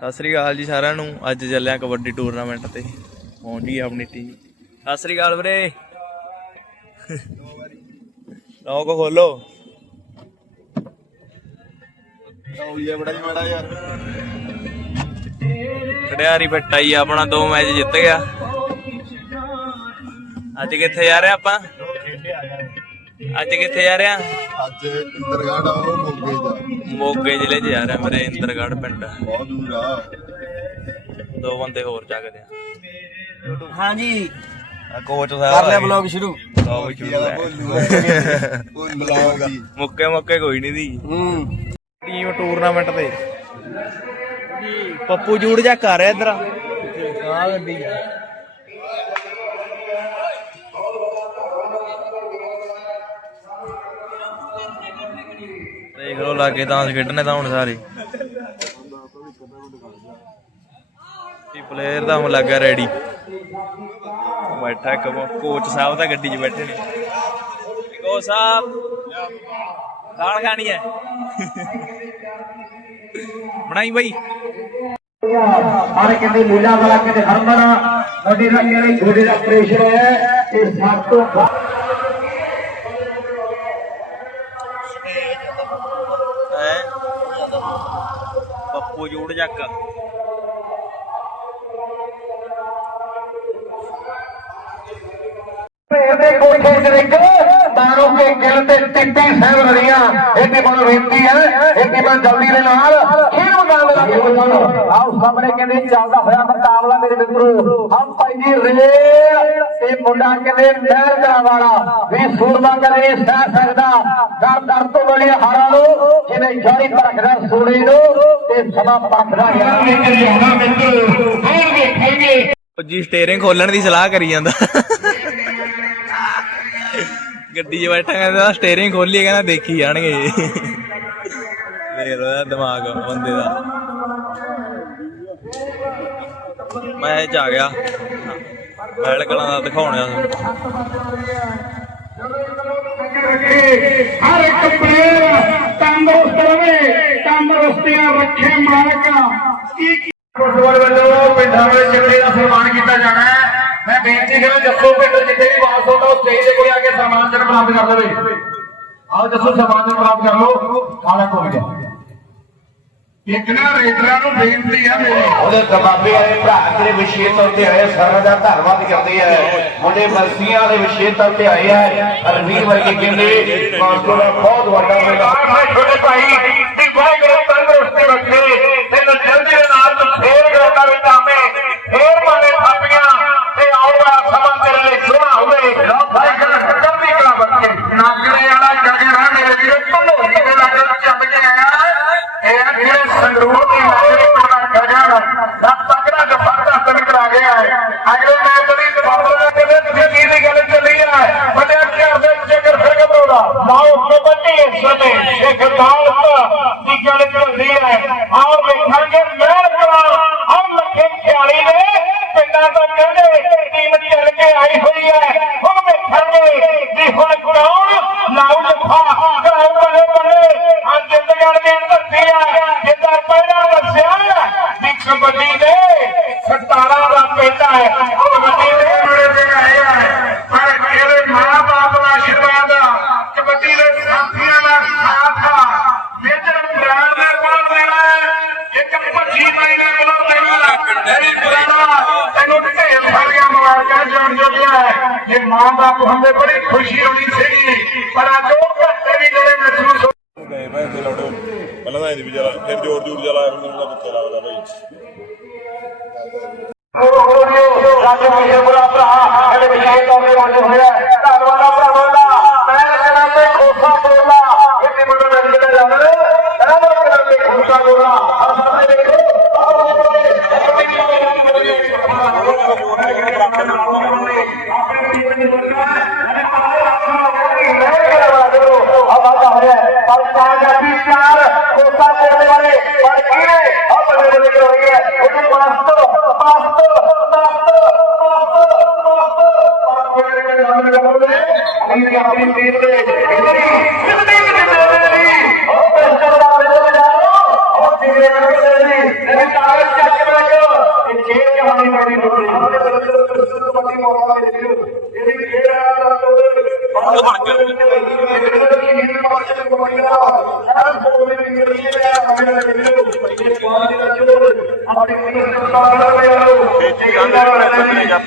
ਸਤਿ ਸ੍ਰੀ ਅਕਾਲ ਜੀ ਸਾਰਿਆਂ ਨੂੰ। ਅੱਜ ਚੱਲਿਆ ਕਬੱਡੀ ਟੂਰਨਾਮੈਂਟ ਤੇ। ਪਹੁੰਚ ਗਈ ਆਪਣੀ ਟੀਮ ਸਤਿ ਸ੍ਰੀ ਅਕਾਲ ਵੀਰੇ। ਲੋਕ ਖੋਲੋ। ਤੌਲੀਆ ਬੜਾ ਹੀ ਮਾੜਾ ਯਾਰ। ਖੜਿਆਰੀ ਬੱਟਾ ਹੀ ਆਪਣਾ ਦੋ ਮੈਚ ਜਿੱਤ ਗਿਆ। ਅੱਜ ਕਿੱਥੇ ਜਾ ਰਹੇ ਆਪਾਂ? ਅੱਜ ਕਿੱਥੇ ਜਾ ਰਹੇ? ਅੱਜ ਇੰਦਰਗੜ੍ਹ ਆ ਉਹ ਮੋਗੇ ਜਾ। ਮੋਗੇ ਜ਼ਿਲ੍ਹੇ 'ਚ ਜਾ ਰਹੇ ਮੇਰੇ ਇੰਦਰਗੜ੍ਹ ਪਿੰਡ। ਬਹੁਤ ਦੂਰ ਆ। ਦੋ ਬੰਦੇ ਹੋਰ ਚੱਕਦੇ ਆ। ਹਾਂਜੀ। ਕੋਚ ਕਰ ਸਾਹਿਬ ਲਿਆ ਆ ਗਏ। ਬਲੌਗ ਸ਼ੁਰੂ। ਲਓ ਸ਼ੁਰੂ ਯਾਰ ਹੈ। ਬੋਲੂ ਬੋਲ ਬੁਲਾਵਾ ਦੀ ਮੁੱਕੇ ਮੁੱਕੇ ਕੋਈ ਨਹੀਂ ਦੀ। ਹੂੰ। ਟੀਮ ਟੂਰਨਾਮੈਂਟ ਤੇ। ਪੱਪੂ ਜੂੜ ਜਾ ਕਰ ਰਿਹਾ ਇਧਰ। ਆ ਗੱਡੀ ਆ। ਚਲੋ ਲਾਗੇ ਤਾਂ ਖੇਡਣੇ ਤਾਂ ਹੁਣ ਸਾਰੇ। ਇਹ ਪਲੇਅਰ ਦਾ ਹੁਣ ਲੱਗਾ ਰੈਡੀ ਬੈਠਾ ਇੱਕ ਕੋਚ ਸਾਹਿਬ ਤਾਂ ਗੱਡੀ 'ਚ ਬੈਠੇ ਨੇ। ਕੋਚ ਸਾਹਿਬ, ਦਾਲ ਖਾਣੀ ਹੈ। ਬਣਾਈ ਬਈ। ਹਰ ਕਹਿੰਦੇ ਲੀਲਾ ਵਾਲਾ ਕਹਿੰਦੇ ਹਰਮਨ ਵੱਡੀ ਦਾ ਕਹਿੰਦੇ ਛੋਟੇ ਦਾ ਪ੍ਰੈਸ਼ਰ ਹੈ। ਤੇ ਸਭ ਤੋਂ ਜੱਕ ਇਹਦੇ ਕੋਠੇ ਤੇ ਇੱਕ ਕੇ ਗਿਲ ਤੇ ਟਿੱਟੀ ਸਹਿਬ ਰਹੀਆਂ ਇਹਦੀ ਮਨ ਬੇਨਤੀ ਹੈ ਇਹਦੀ ਮਨ ਜਲਦੀ ਦੇ ਨਾਲ। ਖੇਡ ਮੁਕਾਬਲਾ ਲੱਗੇ ਆਓ ਸਾਹਮਣੇ ਕਹਿੰਦੇ, ਚੱਲਦਾ ਹੋਇਆ ਮੁਕਾਬਲਾ ਮੇਰੇ ਮਿੱਤਰੋ। ਹਮ ਭਾਈ ਜੀ ਰੇ ਤੇ ਮੁੰਡਾ ਕਹਿੰਦੇ ਨਹਿਰ ਦਾ ਵਾਲਾ, ਵੀ ਸੂਰਮਾ ਕਰੇ ਸਹਿ ਸਕਦਾ ਦਰ ਦਰ ਤੋਂ ਬੜੇ ਹਾਰਾਂ ਨੂੰ, ਜਿਹਨੇ ਜਾਰੀ ਪਰਖਦਾ ਸੂਰੇ ਨੂੰ, ਤੇ ਸਮਾਂ ਪਰਖਦਾ ਯਾਰ ਕਹਿੰਦੇ ਮਿੱਤਰ ਹੋਣਗੇ ਖਾਈਏ ਜੀ ਸਟੀਅਰਿੰਗ ਖੋਲਣ ਦੀ ਸਲਾਹ ਕਰੀ ਜਾਂਦਾ। ਗੱਡੀ 'ਚ ਬੈਠਾ, ਕਹਿੰਦਾ ਸਟੀਅਰਿੰਗ ਖੋਲੀ ਕਹਿੰਦਾ ਦੇਖੀ ਜਾਣਗੇ। ਦੇਖ ਲੋ ਦਿਮਾਗ ਬੰਦੇ ਦਾ। ਮੈਂ ਚ ਆ ਗਿਆ। ਮੈਲ ਕਲਾਂ ਦਾ ਦਿਖਾਉਣਾ ਹਰ ਇੱਕ ਪਲੇਅਰ ਤੰਦਰੁਸਤ ਰਵੇ ਤੰਦਰੁਸਤੀਆਂ ਰੱਖੇ ਮਾਲਕ ਕੀ ਕੀ ਗੁਰਦੁਆਰੇ ਵੱਲੋਂ ਪਿੰਡਾਂ ਵਾਲੇ ਚੱਕਰੇ ਦਾ ਸਨਮਾਨ ਕੀਤਾ ਜਾਣਾ ਹੈ। ਮੈਂ ਬੇਨਤੀ ਕਰਾਂ ਜੱਸੋ ਪਿੰਡ ਜਿੱਥੇ ਵੀ ਵਾਸ ਹੁੰਦਾ ਉਹ ਸਟੇਜ ਦੇ ਕੋਲ ਆ ਕੇ ਸਨਮਾਨ ਜਨ ਪ੍ਰਾਪਤ ਕਰ ਲਵੇ ਆਓ ਜੱਸੋ ਸਨਮਾਨ ਜਨ ਪ੍ਰਾਪਤ ਕਰ ਲਓ। ਖਾਣਾ ਖੁੱਲ ਗਿਆ। ਇੱਕ ਨਾ ਰੇਡਰਾਂ ਨੂੰ ਬੇਨਤੀ ਹੈ ਮੇਰੀ। ਉਹਦੇ ਦਬਾਬੇ ਵਾਲੇ ਭਰਾ ਤੇਰੇ ਵਿਸ਼ੇਸ਼ ਤੌਰ ਤੇ ਆਏ ਸਾਰਿਆਂ ਦਾ ਧੰਨਵਾਦ ਕਰਦੇ ਆ। ਮੁੰਡੇ ਮਰਸੀਆਂ ਵਾਲੇ ਵਿਸ਼ੇਸ਼ ਤੌਰ ਤੇ ਆਏ ਆ ਰਵੀਰ ਵਰਗੇ ਕਹਿੰਦੇ ਮਾਸਟਰ ਦਾ ਬਹੁਤ ਵੱਡਾ ਮੇਲਾ ਮੈਂ ਛੋਟੇ ਭਾਈ ਦੀ ਵਾਹਿਗੁਰੂ ਤੰਦਰੁਸਤੀ ਰੱਖੇ ਤੈਨੂੰ ਜਲਦੀ ਦੇ ਨਾਲ ਫੇਰ ਕਰਦਾ ਵੀ ਤਾਮੇ ਫੇਰ ਮਾਨੇ ਥਾਪੀਆਂ ਤੇ ਆਉਣ ਵਾਲਾ ਸਮਾਂ ਤੇਰੇ ਲਈ ਸੋਹਣਾ ਹੋਵੇ ਵਾਹਿਗੁਰੂ ਚੜ੍ਹਦੀ ਕਲਾ ਬਖਸ਼ੇ ਨਾਗਰੇ ਵਾਲਾ ਜਗਰਾ ਮੇਰੇ ਵੀਰੋ ਤੁਹਾਨੂੰ ਜਿਹਦੇ ਨਾਲ ਚੱਪ ਕੇ ਆਇਆ ਇਹ ਆ ਜਿਹੜੇ ਸੰਗਰੂਰ ਦੀ ਨਾਗਰੇ ਕੋਲ ਗਜਾ ਦਾ ਤਕੜਾ ਜਫਰਦਾ ਤਨ ਕਰਾ ਗਿਆ ਹੈ ਅਗਲੇ ਮੈਚ ਦੀ ਦਬਾਅ ਦੇ ਤੁਸੀਂ ਕੀ ਦੀ ਗੱਲ ਚੱਲੀ ਹੈ ਵੱਡੇ ਅਖਿਆਰ ਦੇ ਜੇਕਰ ਫਿਰ ਘਬਰਾਉਂਦਾ ਲਾਓ ਕਬੱਡੀ ਇਸ ਸਮੇਂ ਇੱਕ ਦਾਲਤ ਦੀ ਗੱਲ ਚੱਲਦੀ ਹੈ ਆਓ ਵੇਖਾਂਗੇ ਮਿਹਰ ਕਰਾਂ ਹਮ ਲੱਖੇ ਖਿਆਲੀ ਨੇ ਪਿੰਡਾਂ ਤੋਂ ਕਹਿੰਦੇ ਟੀਮ ਚੱਲ ਕੇ ਆਈ ਹੋਈ ਹੈ ਹੁਣ ਵੇਖਾਂਗੇ ਵੀ ਹੁਣ ਕੌਣ ਲਾਉ ਜਫਾ ਕਰਾਉ ਬਲੇ ਬਲੇ ਆ ਜਿੰਦਗੜ ਦੀ ਧਰਤੀ ਹੈ ਜਿੱਦਾਂ ਪਹਿਲਾਂ ਦੱਸਿਆ ਵੀ ਕਬੱਡੀ ਦੇ ਸਤਾਰਾ ਦਾ ਪਿੰਡ ਹੈ। ਕਬੱਡੀ ਦੇ ਜੁੜੇ ਤੇ ਆਏ ਆ। ਪਰ ਮੇਰੇ ਮਾਂ ਬਾਪ ਦਾ ਆਸ਼ੀਰਵਾਦ ਕਬੱਡੀ ਦੇ ਸਾਥੀਆਂ ਦਾ ਸਾਥ ਆ। ਮੇਜਰ ਬ੍ਰਾਂਡ ਦੇ ਕੋਲ ਦੇਣਾ ਇੱਕ ਭੱਜੀ ਬਾਈ ਦੇ ਕੋਲ ਦੇਣਾ ਤੇਰੀ ਬਰਾਦਾ ਤੈਨੂੰ ਢੇਰ ਸਾਰੀਆਂ ਮੁਬਾਰਕਾਂ ਜਾਣ ਜੋਗਿਆ ਹੈ। ਜੇ ਮਾਂ ਬਾਪ ਹੁੰਦੇ ਬੜੀ ਖੁਸ਼ੀ ਹੋਣੀ ਸੀਗੀ। ਪਰ ਅੱਜ ਉਹ ਘੱਟੇ ਵੀ ਜਿਹੜੇ ਮਹਿਸੂਸ ਹੋ ਗਏ ਭਾਈ ਦੇ ਲੋਟੋ ਪਹਿਲਾਂ ਵੀ ਜਲਾ ਫਿਰ ਜੋਰ ਜੂਰ ਜਲਾ ਮੈਨੂੰ ਤਾਂ ਕੁੱਤੇ ਲੱਗਦਾ ਭਾਈ ਰਾਜੂ ਮੇਰੇ ਬੁਰਾ ਭਰਾ ਜਿਹੜੇ ਵਿਸ਼ੇਸ਼ ਤੌਰ ਤੇ ਵਾਲੇ ਹੋਇਆ ਧੰਨਵਾਦ ਭਰਾਵਾਂ தமிழக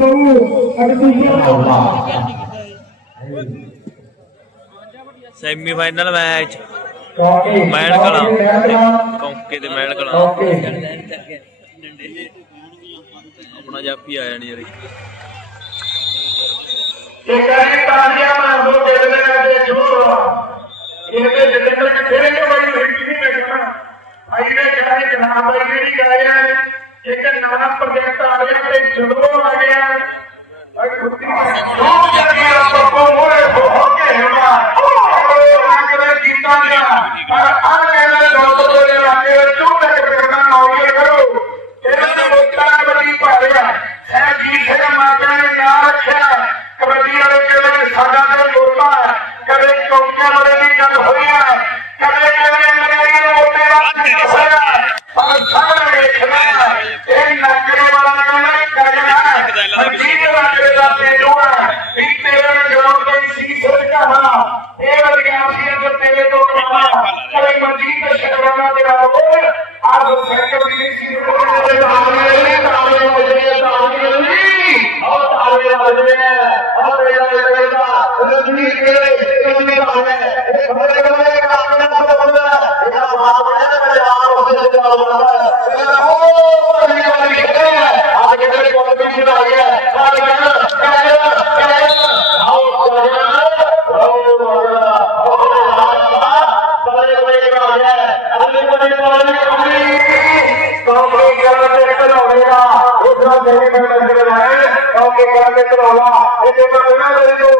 ਬਹੂ ਅਕਤੂਬਰ ਸੈਮੀ ਫਾਈਨਲ ਮੈਚ ਮੈਣ ਕਲਾ। ਕੌਂਕੇ ਦੇ ਮੈਣ ਕਲਾ। ਆਪਣਾ ਜਾਪੀ ਆਇਆ ਨਹੀਂ ਯਾਰੀ। ਇਹ ਕਹਿੰਦੇ ਤਾਲੀਆਂ ਮਾਰ ਦੋ ਦਿਲ ਦੇ ਨਾਲ ਤੇ ਜੋਰ ਇਹਦੇ ਜਿੱਤੇ ਕਿੱਥੇ ਰਹਿ ਗਏ ਬਾਈ ਹਿੰਦੀ ਨੇ ਕਹਿਣਾ ਆਈ ਨੇ ਕਹਿੰਦੇ ਜਨਾਬ ਬਾਈ ਜਿਹੜੀ ਗਾਇਆ ਇੱਕ ਨਵਾਂ ਪ੍ਰੋਜੈਕਟ ਆ ਰਿਹਾ ਤੇ ਜਦੋਂ ਆ ਗਿਆ ਲੋਕ ਜੱਗੀ ਦਾ ਪੱਪੋ ਮੋਰੇ ਹੋ ਕੇ ਹਮਾ ਉਹ ਰੰਗ ਦੇ ਕੀਤਾ ਗਿਆ ਪਰ ਆ ਕਹਿੰਦੇ ਲੋਕ ਤੋਂ ਲੈ ਕੇ ਚੁੱਪ আল্লাহ এদের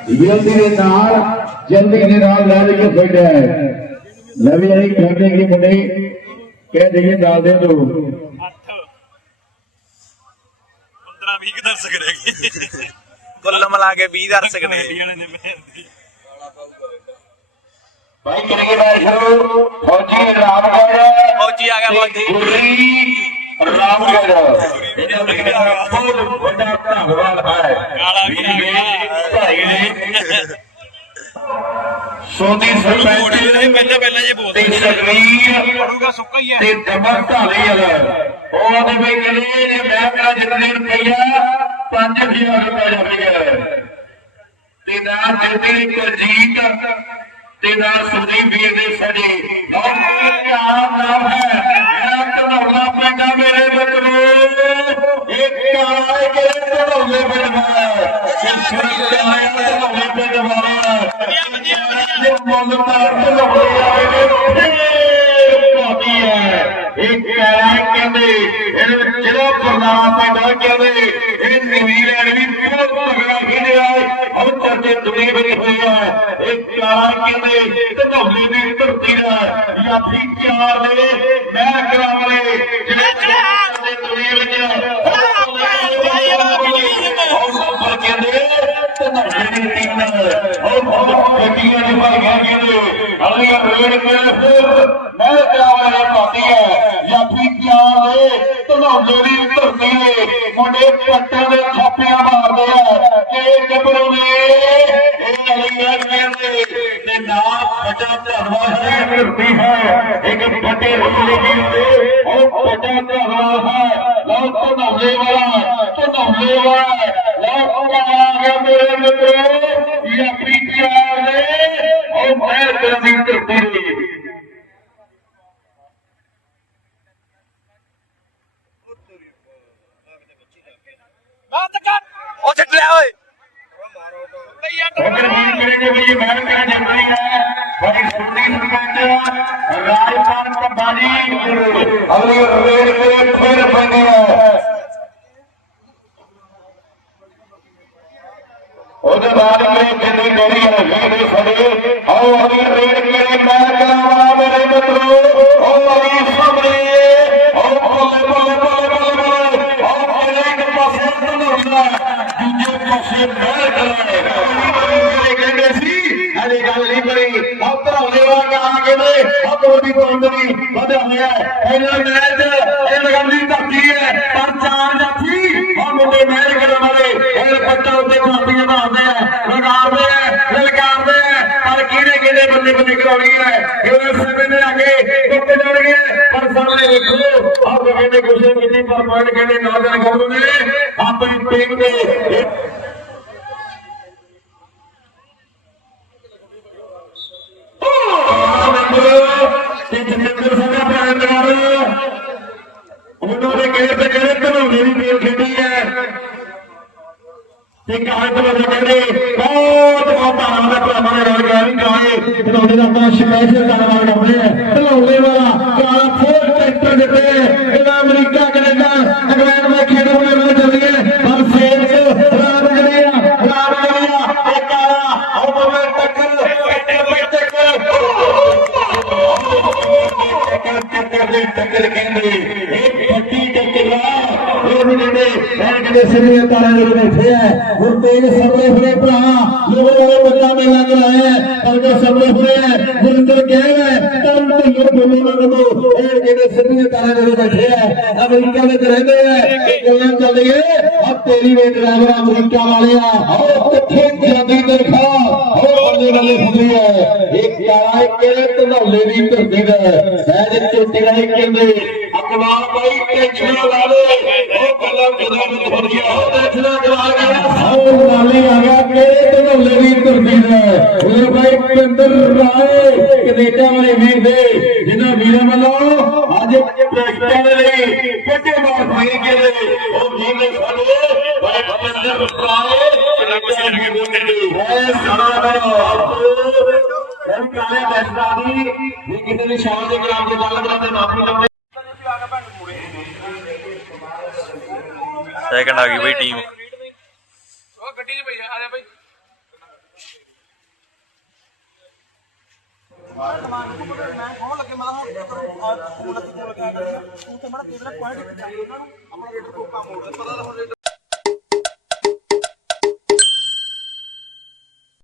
ਜਲਦੀ ਦੇ ਨਾਲ ਜਲਦੀ ਦੇ ਨਾਲ ਲੈ ਕੇ ਖੇਡਿਆ ਹੈ। ਲੈ ਵੀ ਅਸੀਂ ਖੇਡਦੇ ਕਿ ਮੁੰਡੇ ਕਹਿ ਦਈਏ ਨਾਲ ਦੇ ਦੋ। 15 20 ਦਰਸ਼ਕ ਰਹਿ ਗਏ। ਕੁੱਲ ਮਿਲਾ ਕੇ 20 ਦਰਸ਼ਕ ਨੇ। ਭਾਈ ਕ੍ਰਿਕਟ ਸ਼ੁਰੂ ਫੌਜੀ ਰਾਮਗੜ ਫੌਜੀ ਆ ਗਿਆ ਫੌਜੀ। ਗੁਰੀ ਰਾਮਗੜ ਬਹੁਤ ਧੰਨਵਾਦ ਹੈ ਕਾਲਾ ਵੀ ਆ ਗਿਆ ਭਾਈ ਨੇ। ਸੋਦੀ ਸਰਪੰਚ ਪਹਿਲਾਂ ਪਹਿਲਾਂ ਜੇ ਬੋਲ ਤੇ ਸਰਵੀਰ ਪੜੂਗਾ ਸੁੱਕਾ ਹੀ ਤੇ ਦਮਨ ਢਾਲੀ ਵਾਲਾ। ਉਹ ਆਦੇ ਵੀ ਕਹਿੰਦੇ ਨੇ ਮੈਂ ਮੇਰਾ ਜਿੰਨੇ ਰੁਪਈਆ 5000 ਰੁਪਏ ਜਾਵੇਗਾ ਤੇ ਨਾਲ ਜਿੰਨੇ ਕੁਲਜੀਤ ਤੇ ਨਾਲ ਸੁਦੀਪ ਵੀਰ ਦੇ ਸਾਡੇ। ਬਹੁਤ ਪਿਆਰ ਨਾਮ ਹੈ। ਮੇਰਾ ਧਨੌਲਾ ਪਿੰਡ ਮੇਰੇ ਬੱਚੋ ਇਹ ਕਾਲਾ ਹੈ ਕਿ ਪਿੰਡ ਦਾ ਸਿਰਫ ਆਇਆ ਧਨੌਲੇ ਪਿੰਡ ਵਾਲਾ ਇਹ ਮੁੱਲ ਮਾਰ ਆਏ ਨੇ ਪਾਤੀ ਹੈ। ਇਹ ਕਾਲਾ ਕਹਿੰਦੇ ਇਹ ਜਿਹੜਾ ਪ੍ਰਨਾਮ ਪਿੰਡ ਕਹਿੰਦੇ, ਇਹ ਨਿਊਜ਼ੀਲੈਂਡ ਵੀ ਬਹੁਤ ਤਗੜਾ ਖੇਡਿਆ ਹੈ। ਉਹ ਦੁਨੀਆ ਵਿੱਚ ਹੋਈ ਹੈ। ਇਹ ਕਾਲਾ ਕਹਿੰਦੇ ਧਨੌਲੇ ਦੀ ਧਰਤੀ ਦਾ ਯਾਫੀ ਪਿਆਰ ਦੇ ਮੈਂ ਕਰਾਵਲੇ ਜਿਹੜੇ ਦੁਨੀਆ ਵਿੱਚ ਉਹ ਪਰ ਕਹਿੰਦੇ ਧਨੌਲੇ ਦੀ ਟੀਮ ਨਾਲ ਉਹ ਬਹੁਤ ਗੱਡੀਆਂ ਦੀ ਭਾਈਆਂ ਕਹਿੰਦੇ ਅਲੀਆਂ ਰੇਡ ਕੇ ਫਿਰ ਮੈਂ ਹੈ ਯਾਫੀ ਚਾਰ ਦੇ ਧਨੌਲੇ ਦੀ ਧਰਤੀ ਦੇ ਮੁੰਡੇ ਪੱਟਾਂ ਦੇ ਥਾਪੀਆਂ ਮਾਰਦੇ ਆ ਇਹ ਗੱਭਰੂ ਨੇ ਇਹ ਅਲੀਆਂ ਕਹਿੰਦੇ ਤੇ ਨਾ ਵੱਡਾ ਧੰਨਵਾਦ ਹੈ ਧਰਤੀ ਹੈ, ਇੱਕ ਫੱਟੇ ਰੁੱਲੇ ਦੀ ਉਹ ਵੱਡਾ ਧੰਨਵਾਦ ਹੈ, ਲਓ ਧਨੌਲੇ ਵਾਲਾ ਧਨੌਲੇ ਵਾਲਾ, ਲਓ ਕਾਲਾ ਗਿਆ ਮੇਰੇ ਮਿੱਤਰੋ ਯਾਫੀ ਚਾਰ ਨੇ ਉਹ ਮੈਂ ਦੀ ਧਰਤੀ ਦੇ ਉਹ ਛੱਡ ਲਿਆ ਓਏ। ਉਧਰ ਵੀ ਕਰੇਗੇ ਵੀ ਮੈਂ ਕਹਾਂ ਜੰਗਲੀ ਹੈ ਬੜੀ ਸੁਣਦੀ ਸਰਪੰਚ ਰਾਜਪਾਲ ਕੰਬਾਜੀ ਅਗਲੀ ਰੇਡ ਕੇ ਫਿਰ ਪੈਂਦੀ ਹੈ। ਉਹਦੇ ਬਾਅਦ ਮੇਰੇ ਕਿੰਨੀ ਗੋਲੀ ਹੈ ਜਿਹੜੇ ਸਾਡੇ ਆਓ ਅਗਲੀ ਰੇਡ ਕੇ ਮੈਂ ਕਰਾਂ ਦੂਜੇ ਪਾਸੇ ਮੈਂ ਕਰਾਂ ਕਹਿੰਦੇ ਸੀ ਹਲੇ ਗੱਲ ਨਹੀਂ ਬਣੀ ਆਹ ਧਰੌਲੇ ਵਾਲਾ ਆ ਕਹਿੰਦੇ ਆਹ ਕੋਡੀ ਕੋਂਦਰੀ ਵਧਿਆ ਹੋਇਆ ਇਹਨਾਂ ਮੈਚ ਇਹ ਲਗਾਉਂਦੀ ਧਰਤੀ ਹੈ ਪਰ ਚਾਰ ਜਾਫੀ ਆਹ ਮੁੰਡੇ ਮੈਚ ਕਰਨ ਵਾਲੇ ਇਹ ਪੱਟਾ ਉੱਤੇ ਕਾਪੀਆਂ ਮਾਰਦੇ ਆ ਲਗਾਉਂਦੇ ਆ ਲਲਕਾਰਦੇ ਆ ਪਰ ਕਿਹੜੇ ਕਿਹੜੇ ਬੰਦੇ ਬੰਦੇ ਕਰਾਉਣੀ ਹੈ ਇਹ ਸਮੇਂ ਦੇ ਅੱਗੇ ਟੁੱਟ ਜਾਣਗੇ ਪਰ ਸਾਹਮਣੇ ਦੇਖੋ ਆਹ ਕਹਿੰਦੇ ਗੁੱਸੇ ਕੀਤੀ ਪਰ ਪੁਆਇੰਟ ਕਹਿੰਦੇ ਨੌਜਵਾਨ ਗੱਭਰੂ ਨੇ ਆਪਣੀ ਟੀਮ ਦੇ ਤੇ ਜਨੇਂਦਰ ਸਾਡਾ ਭੈਣ ਨਗਰ ਉਹਨਾਂ ਦੇ ਗੇਟ ਤੇ ਕਹਿੰਦੇ ਧਨੌਲੇ ਦੀ ਟੀਮ ਖੇਡੀ ਹੈ। ਤੇ ਕਾਹੇ ਤੋਂ ਕਹਿੰਦੇ, ਬਹੁਤ ਬਹੁਤ ਧੰਨਵਾਦ ਹੈ ਭਰਾਵਾਂ ਨੇ ਰਲ ਗਿਆ ਵੀ ਕਾਹੇ ਧਨੌਲੇ ਦਾ ਆਪਣਾ ਸਪੈਸ਼ਲ ਧੰਨਵਾਦ ਕਰਦੇ ਆ ਧਨੌਲੇ ਵਾਲਾ। ਟੱਕਰ ਦੇ ਟੱਕਰ ਕਹਿੰਦੇ, ਇਹ ਫੱਟੀ ਟੱਕਰਾ ਇਹ ਵੀ ਕਹਿੰਦੇ ਮੈਂ ਸਿਰੇ ਤਾਰਾਂ ਦੇ ਬੈਠੇ ਆ। ਹੁਣ ਤੇਜ ਸਰਲੇ ਹੋਏ ਭਰਾ ਲੋਕ ਵਾਲੇ ਬੱਚਾ ਮੇਲਾ ਕਰਾਇਆ ਪਰ ਜੋ ਹੋਏ ਗੁਰਿੰਦਰ ਕਹਿ ਹੈ ਤਨ ਢਿੱਲੋਂ ਬੋਲੋ ਕਦੋਂ ਇਹ ਕਹਿੰਦੇ ਸਿਰੇ ਤਾਰਾਂ ਦੇ ਬੈਠੇ ਆ, ਅਮਰੀਕਾ ਵਿੱਚ ਰਹਿੰਦੇ ਆ। ਗੱਲਾਂ ਚੱਲੀਏ ਆ ਤੇਰੀ ਵੇ ਡਰਾਈਵਰ ਅਮਰੀਕਾ ਵਾਲਿਆ ਆਓ ਕਿੱਥੇ ਜਾਂਦੀ ਦੇਖਾ ਆਓ ਬੱਲੇ ਬੱਲੇ ਹੁੰਦੀ ਹੈ ਕਾਲਾ ਕਿਹੜੇ ਧਨੌਲੇ ਦੀ ਧਰਤੀ ਦਾ ਹੈ? ਚੋਟੀ ਰਾਈ ਕਹਿੰਦੇ ਅਕਬਾਰ ਬਾਈ ਟੈਨਸ਼ਨ ਲਾ ਲੈ ਉਹ ਗੱਲਾਂ ਗੱਲਾਂ ਵਿੱਚ ਹੁੰਦੀਆਂ ਉਹ ਟੈਨਸ਼ਨ ਕਰਾ ਗਿਆ। ਉਹ ਨਾਲੇ ਆ ਗਿਆ ਕਿਹੜੇ ਧਨੌਲੇ ਦੀ ਧਰਤੀ ਦਾ ਉਹ ਬਾਈ ਪਿੰਦਰ ਰਾਏ, ਕੈਨੇਡਾ ਵਾਲੇ ਵੀਰ ਦੇ, ਜਿਨ੍ਹਾਂ ਵੀਰਾਂ ਵੱਲੋਂ ਅੱਜ ਪ੍ਰੈਕਟਿਸ ਦੇ ਲਈ ਵੱਡੇ ਮਾਰ ਪਾਈ ਗਏ ਉਹ ਵੀਰ ਨੇ ਸਾਡੇ ਬਾਈ ਪਿੰਦਰ ਰਾਏ ਕੈਨੇਡਾ ਦੇ ਵੀਰ ਨੇ ਹੈ ਸਾਰਾ ਦਾ ਕਾਲੇ ਬੈਠਦਾ ਦੀ ਵੀ ਕਿਤੇ ਵੀ ਸ਼ਾਮ ਦੇ ਗਰਾਮ ਦੇ ਗੱਲ ਕਰਾਂਦੇ ਮਾਫੀ ਲਾਉਂਦੇ ਸੈਕੰਡ ਆ ਗਈ ਬਈ ਟੀਮ ਉਹ ਗੱਡੀ 'ਚ ਪਈ ਆ ਜਾ ਬਈ। ਮੈਂ ਕੌਣ ਲੱਗੇ ਮੈਂ ਹੁਣ ਫੋਨ ਤੇ ਤੂੰ ਤੇ ਮਾੜਾ ਤੇਰਾ ਪੁਆਇੰਟ ਚਾਹੀਦਾ ਉਹਨਾਂ ਨੂੰ ਆਪਣਾ ਰੇਟ ਤੋਂ ਕੰਮ ਹੋ ਗਿਆ ਪਤਾ ਤਾਂ ਹੁਣ